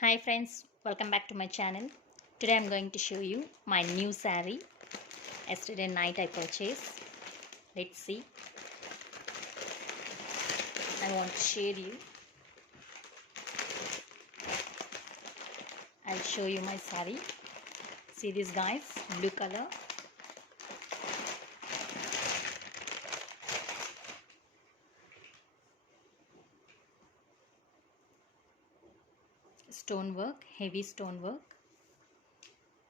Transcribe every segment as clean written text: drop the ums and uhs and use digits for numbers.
Hi friends, welcome back to my channel. Today I'm going to show you my new saree. Yesterday night I purchased. Let's see. I want to share you. I'll show you my saree. See this guys, blue color. Stonework, heavy stonework.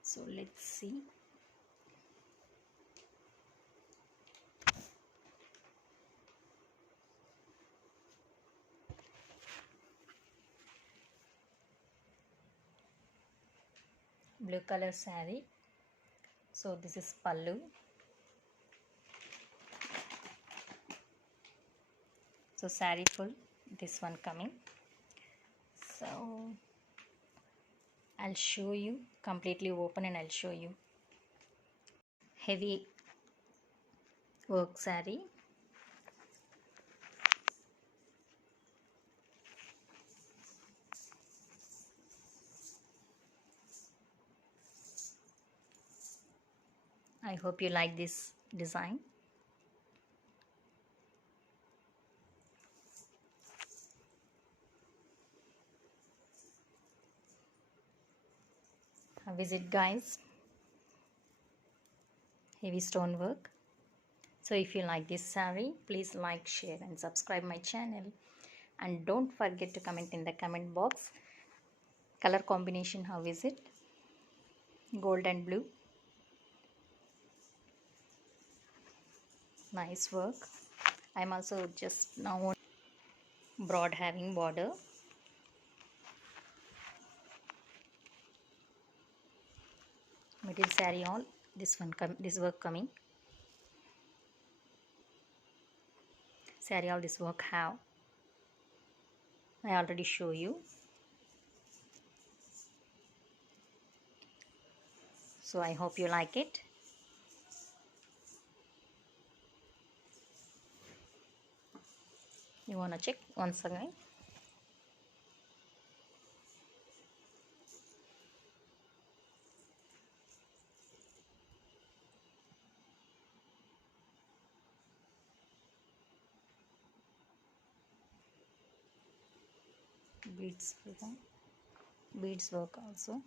So let's see. Blue color saree. So this is pallu. So saree full, this one coming. So I'll show you, completely open and I'll show you. Heavy work saree. I hope you like this design. Visit guys. Heavy stonework. So if you like this saree, please like, share and subscribe my channel, and don't forget to comment in the comment box. Color combination, how is it? Gold and blue. Nice work. I'm also just now broad having border. Middle saree all this work coming. Saree all this work have. I already show you. So I hope you like it. You wanna check once again? Beads work also.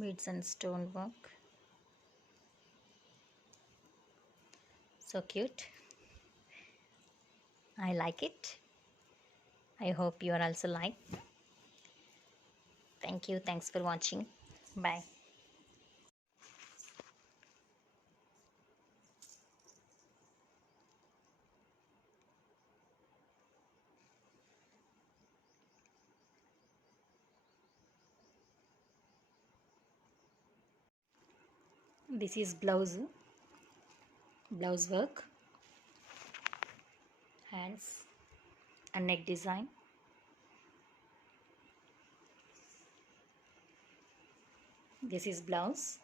Beads and stone work. So cute. I like it. I hope you are also like. Thank you. Thanks for watching. Bye. This is blouse work, hands and neck design. This is blouse.